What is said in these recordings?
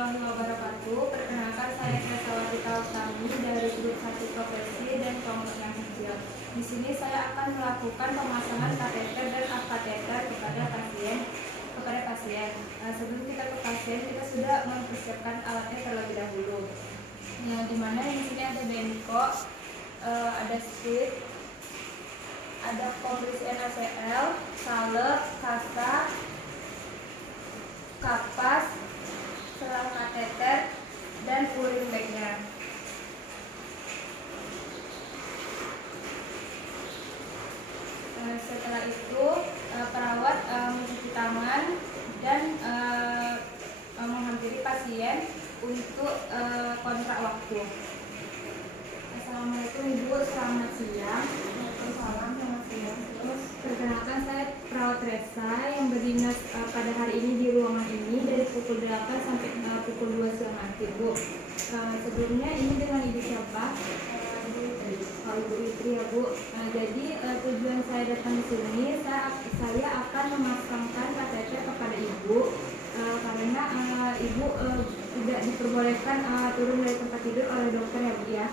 warahmatullahi wabarakatuh. Perkenalkan, saya Tresawati Tautami dari Grup 1 Profesi dan Kelompok yang kecil. Di sini saya akan melakukan pemasangan kateter dan kateter kepada pasien. Sebelum kita ke pasien, kita sudah mempersiapkan alatnya terlebih dahulu. Yang dimana di sini ada benko, ada strip, ada kompres NaCl, salep, kasa, kapas, selang kateter, dan urin bagnya. Setelah itu perawat mencuci tangan dan menghampiri pasien untuk kontrak waktu. Assalamualaikum Ibu, selamat siang. Waalaikumsalam, selamat siang. Terus perkenalkan, saya perawat Resa yang berdinas pada hari ini di ruangan ini dari pukul 8 sampai pukul 2 siang nanti, Bu. Sebelumnya ini dengan Ibu siapa? Ibu Itri ya, Bu. Jadi tujuan saya datang di sini, saya akan memasangkan kateter kepada Ibu karena Ibu tidak diperbolehkan turun dari tempat tidur oleh dokter ya, Bu ya.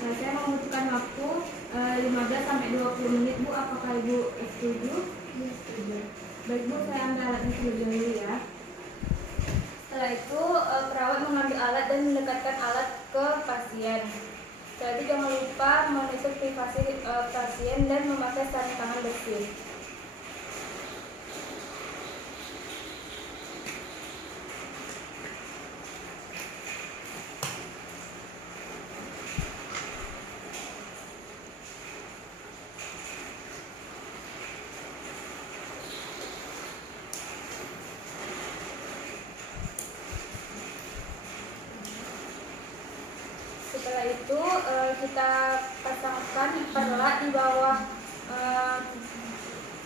Saya membutuhkan waktu 15 sampai 20 menit, Bu. Apakah Ibu setuju? Ya, setuju. Baik, Bu, saya ambil alatnya terlebih dahulu ya. Setelah itu perawat mengambil alat dan mendekatkan alat ke pasien. Setelah itu jangan lupa menutup privasi pasien dan memakai sarung tangan bersih. Setelah itu kita pasangkan perlat di bawah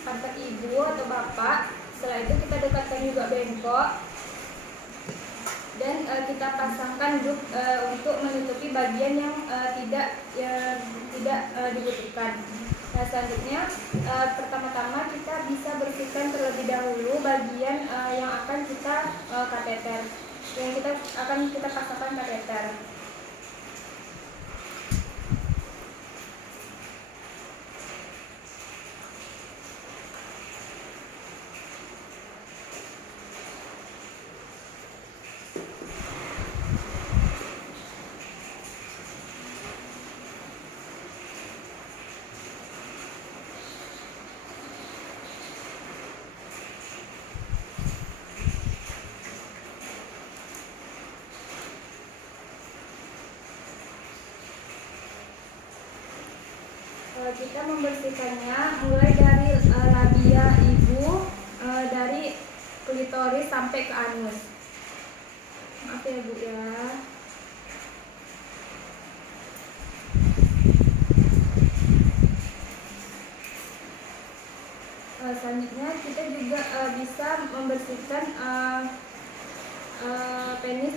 pantat ibu atau bapak. Setelah itu kita dekatkan juga bengkok dan kita pasangkan grup untuk menutupi bagian yang tidak dibutuhkan. Nah, selanjutnya pertama-tama kita bisa bersihkan terlebih dahulu bagian yang akan kita kateter, yang akan kita pasangkan kateter. Kita membersihkannya mulai dari labia ibu, dari klitoris sampai ke anus. Maaf ya, Bu ya. Selanjutnya kita juga bisa membersihkan penis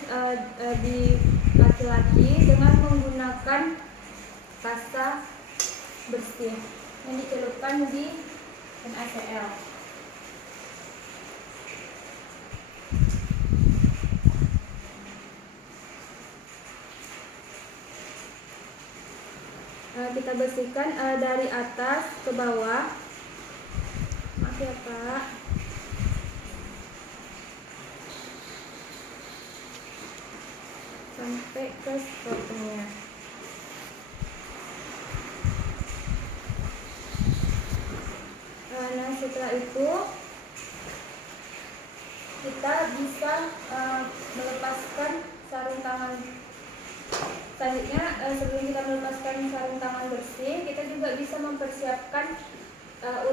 di laki-laki dengan menggunakan kasa bersih yang dicelupkan di NaCl. Kita bersihkan dari atas ke bawah. Maaf ya, Pak. Sampai ke spotnya. Nah, setelah itu kita bisa melepaskan sarung tangan. Selanjutnya, sebelum kita melepaskan sarung tangan bersih, kita juga bisa mempersiapkan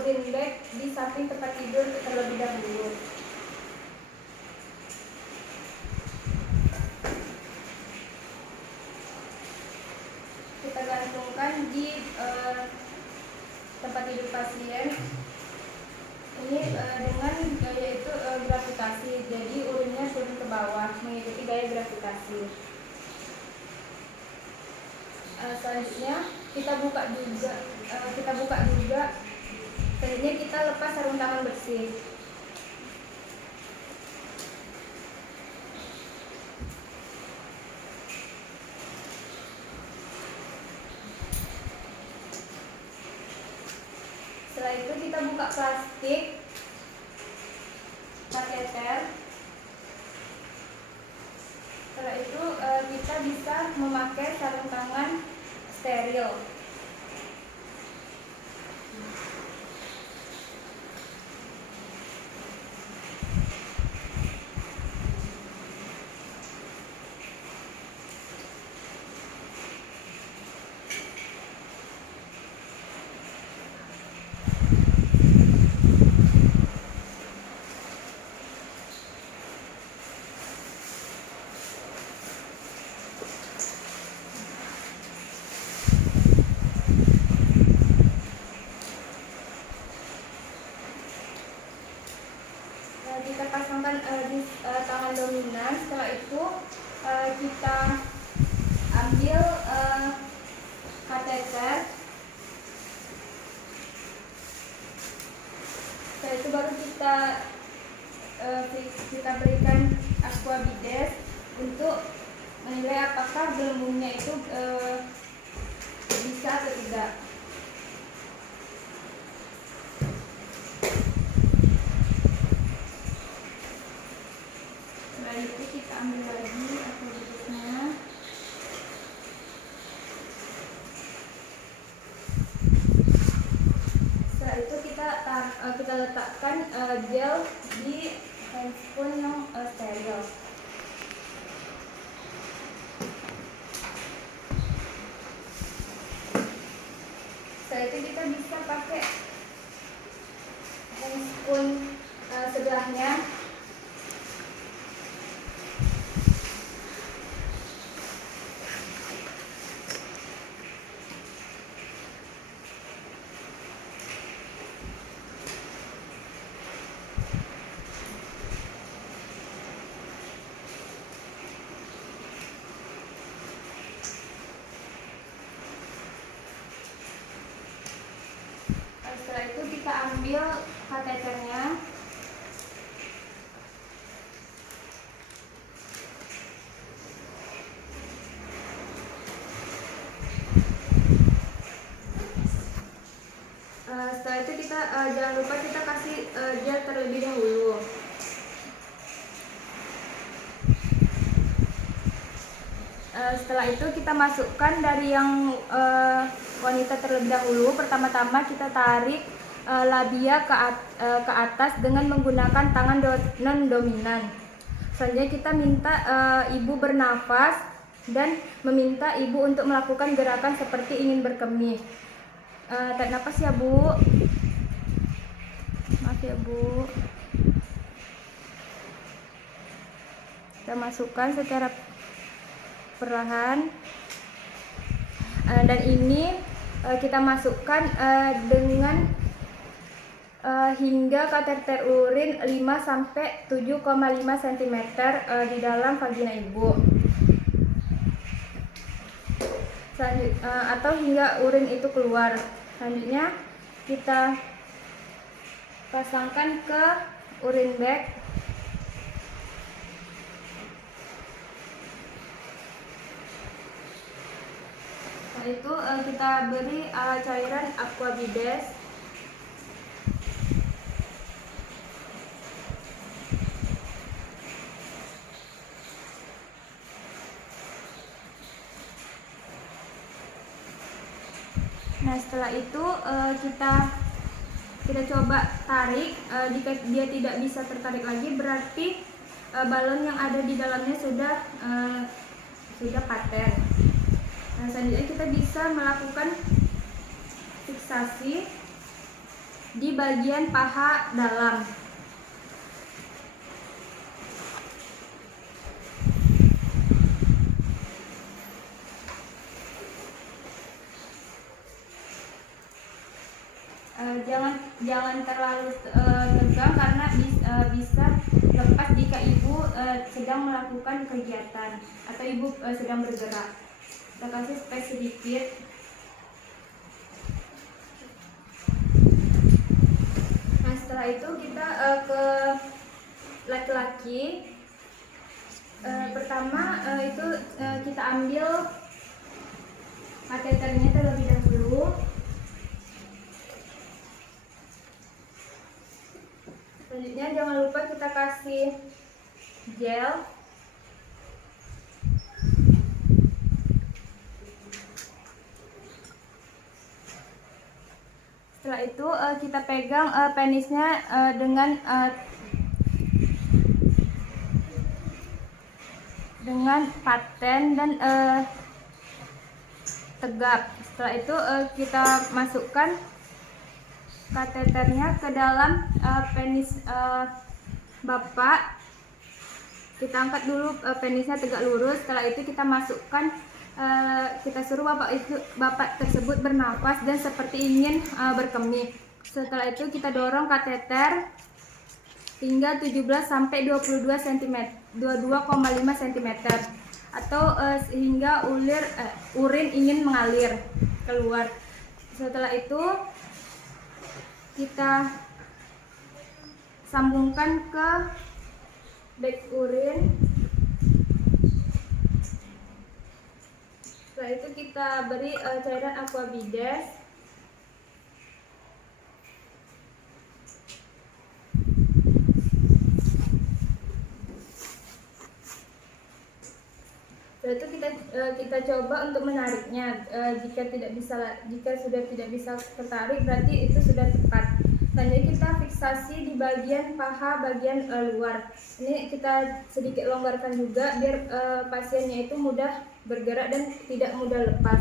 urin bag di samping tempat tidur terlebih dahulu. Kita gantungkan di tempat tidur pasien ini dengan gaya itu gravitasi, jadi urinnya turun ke bawah mengikuti gaya gravitasi. Selanjutnya kita buka juga. Selanjutnya kita lepas sarung tangan bersih. itu kita buka plastik kateter. Setelah itu kita bisa memakai sarung tangan steril. Kita pasangkan di tangan dominan. Setelah itu kita ambil kateter. Setelah itu baru kita berikan aqua bides untuk menilai apakah gelembungnya itu bisa atau tidak. Setelah itu kita ambil lagi aqua bidesnya. Setelah itu kita letakkan gel di handphone yang steril. Setelah itu kita bisa pakai handphone sebelahnya. Setelah itu kita ambil kateternya. Setelah itu kita jangan lupa kita kasih gel terlebih dahulu. Setelah itu kita masukkan dari yang wanita terlebih dahulu. Pertama-tama kita tarik labia ke atas dengan menggunakan tangan non dominan. Selanjutnya kita minta ibu bernafas dan meminta ibu untuk melakukan gerakan seperti ingin berkemih. Tarik nafas ya Bu. Maaf ya Bu. Kita masukkan secara perlahan. Dan ini kita masukkan dengan hingga kateter urin 5-7,5 cm di dalam vagina ibu. Atau hingga urin itu keluar. Selanjutnya kita pasangkan ke urin bag. Setelah itu kita beri cairan aqua bides. Nah, setelah itu kita coba tarik. Jika dia tidak bisa tertarik lagi, berarti balon yang ada di dalamnya sudah paten. Nah, selanjutnya kita bisa melakukan fiksasi di bagian paha dalam. Jangan terlalu tegang karena bisa lepas jika ibu sedang melakukan kegiatan atau ibu sedang bergerak. Kita kasih space sedikit. Nah, setelah itu kita ke laki-laki. Pertama itu kita ambil kateternya terlebih dahulu. Selanjutnya jangan lupa kita kasih gel. Setelah itu kita pegang penisnya dengan paten dan tegap. Setelah itu kita masukkan kateternya ke dalam penis Bapak. Kita angkat dulu penisnya tegak lurus. Setelah itu kita masukkan, kita suruh bapak tersebut bernafas dan seperti ingin berkemih. Setelah itu kita dorong kateter hingga 17 sampai 22 cm, 22,5 cm, atau sehingga urin ingin mengalir keluar. Setelah itu kita sambungkan ke bag urin. Setelah itu kita beri cairan aquabides. Setelah itu kita coba untuk menariknya. Jika sudah tidak bisa tertarik, berarti itu sudah tepat. Selanjutnya kita fiksasi di bagian paha bagian luar. Ini kita sedikit longgarkan juga biar pasiennya itu mudah bergerak dan tidak mudah lepas.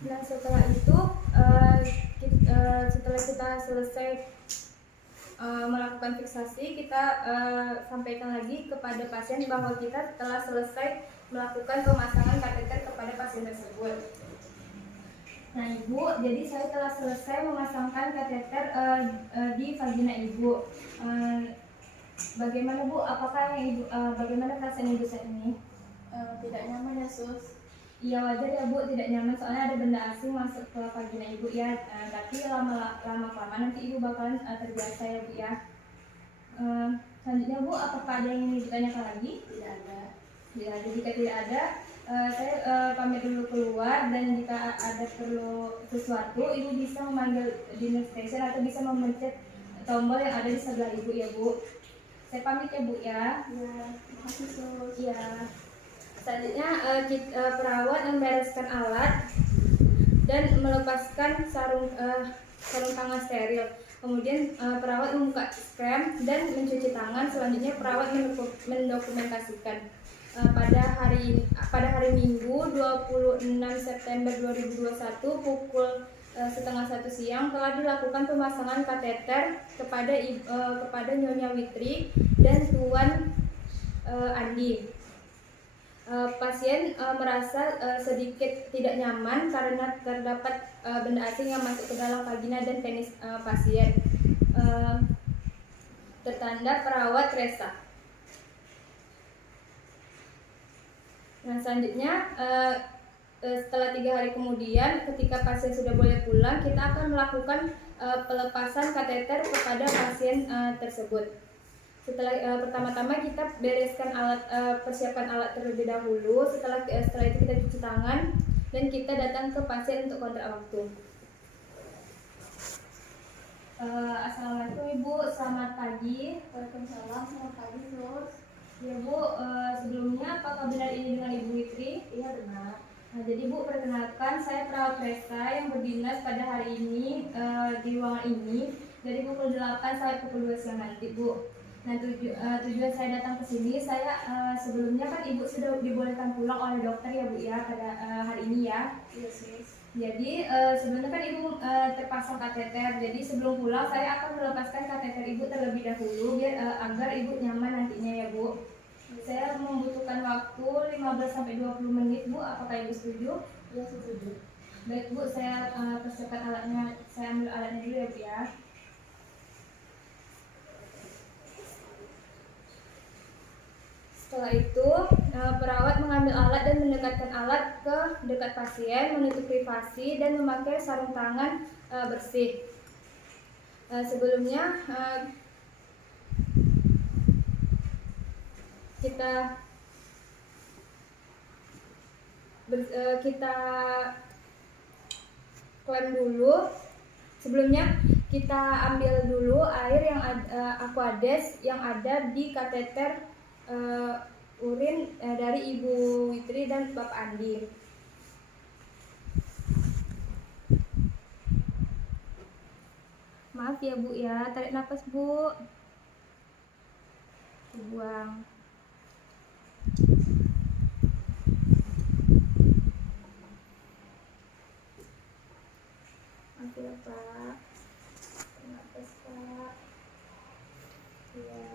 Dan setelah itu setelah kita selesai melakukan fiksasi, kita sampaikan lagi kepada pasien bahwa kita telah selesai melakukan pemasangan kateter kepada pasien tersebut. Nah Ibu, jadi saya telah selesai memasangkan kateter di vagina Ibu. Bagaimana Bu? Bagaimana perasaan Ibu saat ini? Tidak nyaman ya Sus. Iya wajar ya Bu, tidak nyaman soalnya ada benda asing masuk ke vagina Ibu ya. Tapi lama-kelamaan nanti Ibu bakalan terbiasa ya Bu ya. Selanjutnya Bu, apakah ada yang ingin ditanyakan lagi? Tidak ada. Tidak ada. Jika tidak ada, saya pamit dulu keluar, dan jika ada perlu sesuatu, Ibu bisa memanggil dinner station atau bisa memencet tombol yang ada di sebelah Ibu ya Bu. Saya pamit ya Bu ya. Ya, terima kasih Sus. Iya. Selanjutnya perawat membereskan alat dan melepaskan sarung tangan steril. Kemudian perawat membuka skrem dan mencuci tangan. Selanjutnya perawat mendokumentasikan. Pada hari Minggu 26 September 2021 pukul setengah 1 siang telah dilakukan pemasangan kateter kepada Nyonya Witri dan Tuan Andi. Pasien merasa sedikit tidak nyaman karena terdapat benda asing yang masuk ke dalam vagina dan penis pasien. Tertanda perawat Resa. Nah selanjutnya setelah 3 hari kemudian, ketika pasien sudah boleh pulang, kita akan melakukan pelepasan kateter kepada pasien tersebut. Pertama-tama kita bereskan persiapan alat terlebih dahulu. Setelah itu kita cuci tangan dan kita datang ke pasien untuk kontrak waktu. Assalamualaikum Ibu, selamat pagi. Waalaikumsalam, selamat pagi Sus. Ya Bu, sebelumnya apakah benar ini dengan Ibu Witri? Iya benar. Nah, jadi Bu, perkenalkan saya perawat Resa yang berdinas pada hari ini di ruangan ini dari pukul 8 sampai pukul 2 siang nanti Bu. Nah tujuan saya datang ke sini, saya sebelumnya kan Ibu sudah dibolehkan pulang oleh dokter ya Bu ya pada hari ini ya. Iya Sus. Jadi sebelumnya kan Ibu terpasang kateter. Jadi sebelum pulang saya akan melepaskan kateter Ibu terlebih dahulu biar agar Ibu nyaman nantinya ya Bu. Saya membutuhkan waktu 15 sampai 20 menit Bu. Apakah Ibu setuju? Iya setuju. Baik Bu, saya persiapkan alatnya. Saya ambil alatnya dulu ya Bu ya. Setelah itu Perawat mengambil alat dan mendekatkan alat ke dekat pasien, menutup privasi dan memakai sarung tangan bersih. Sebelumnya kita klaim dulu. Sebelumnya kita ambil dulu air yang Aquades yang ada di kateter urin dari Ibu Witri dan Bapak Andi. Maaf ya Bu ya, tarik nafas Bu. Buang. Maaf ya Pak. Tarik nafas Pak. Ya.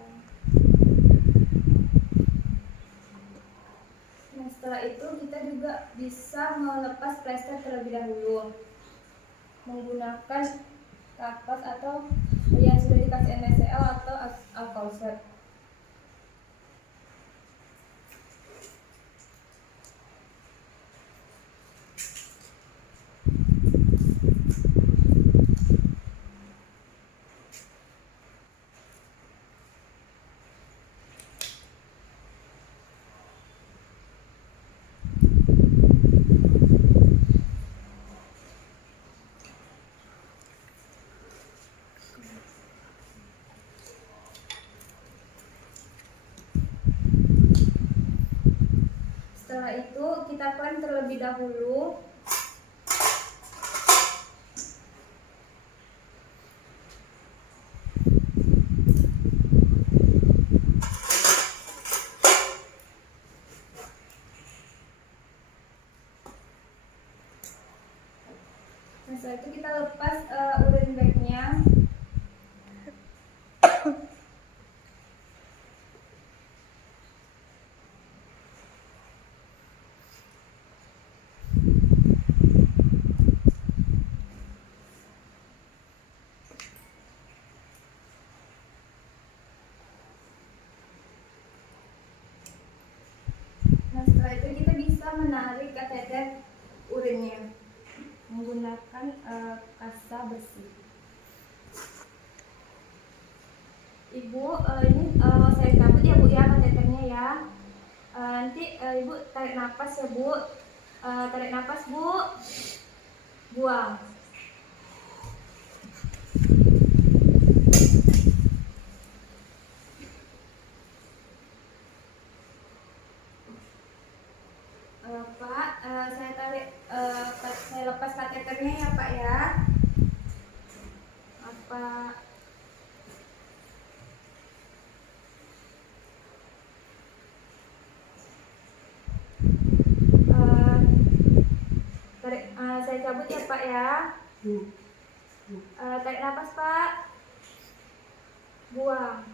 Nah, setelah itu kita juga bisa melepas plester terlebih dahulu menggunakan kapas atau yang sudah dikasih NaCl atau alkohol swab. Setelah itu kita klaim terlebih dahulu Nah, setelah itu kita lepas urin bagnya. Nah, setelah itu kita bisa menarik kateter urinnya menggunakan kasa bersih. Ibu, ini saya cabut ya Bu ya kateternya ya. Nanti Ibu tarik nafas ya Bu. Tarik nafas Bu. Buang. Pak, saya lepas kateternya ya Pak ya. Saya cabut ya Pak ya. Tarik nafas Pak. Buang.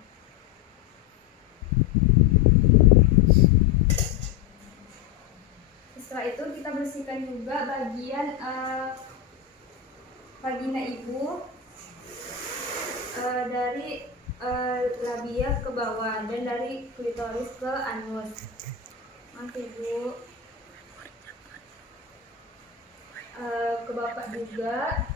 Setelah itu kita bersihkan juga bagian vagina Ibu dari labia ke bawah dan dari klitoris ke anus. Maaf Ibu. Ke Bapak juga.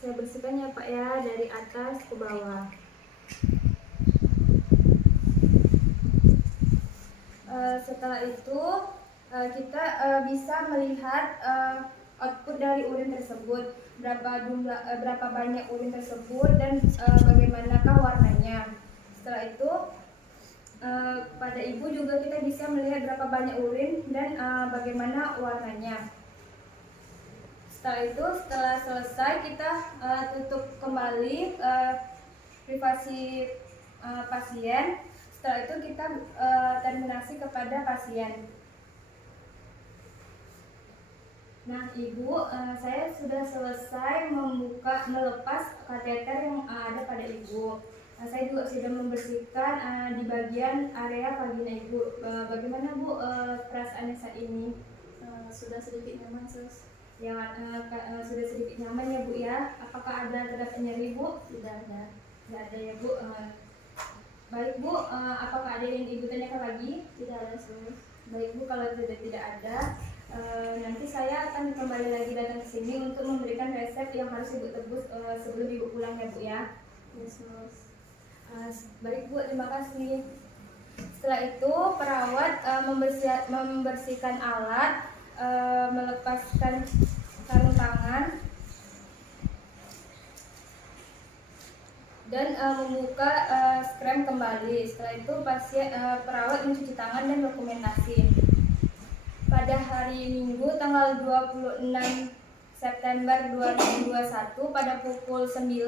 Saya bersihkan ya Pak ya dari atas ke bawah. Setelah itu kita bisa melihat output dari urin tersebut, berapa banyak urin tersebut dan bagaimanakah warnanya. Setelah itu pada Ibu juga kita bisa melihat berapa banyak urin dan bagaimana warnanya. Setelah itu, setelah selesai kita tutup kembali privasi pasien. Setelah itu kita terminasi kepada pasien. Nah Ibu, saya sudah selesai melepas kateter yang ada pada Ibu. Saya juga sudah membersihkan di bagian area vagina Ibu. Bagaimana Bu perasaannya saat ini? Sudah sedikit nyaman sus. Ya, sudah sedikit nyaman ya Bu ya. Apakah ada terdapat nyeri Bu? Tidak ada. Nggak ada ya Bu. Baik Bu, apakah ada yang Ibu tanyakan lagi? Tidak ada, sus. Baik Bu, kalau tidak ada, nanti saya akan kembali lagi datang ke sini untuk memberikan resep yang harus Ibu tebus sebelum Ibu pulang ya Bu ya. Ya, sus. Baik Bu, terima kasih. Setelah itu perawat membersihkan alat, melepaskan sarung tangan, dan membuka skrem kembali. Setelah itu perawat mencuci tangan dan dokumentasi. Pada hari Minggu tanggal 26 September 2021 pada pukul 9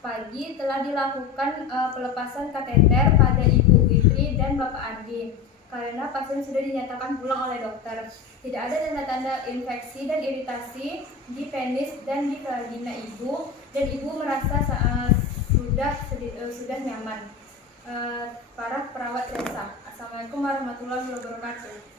pagi telah dilakukan pelepasan kateter pada Ibu Fitri dan Bapak Andi karena pasien sudah dinyatakan pulang oleh dokter. Tidak ada tanda-tanda infeksi dan iritasi di penis dan di vagina Ibu, dan Ibu merasa sudah nyaman. Para perawat Resa. Assalamualaikum warahmatullahi wabarakatuh.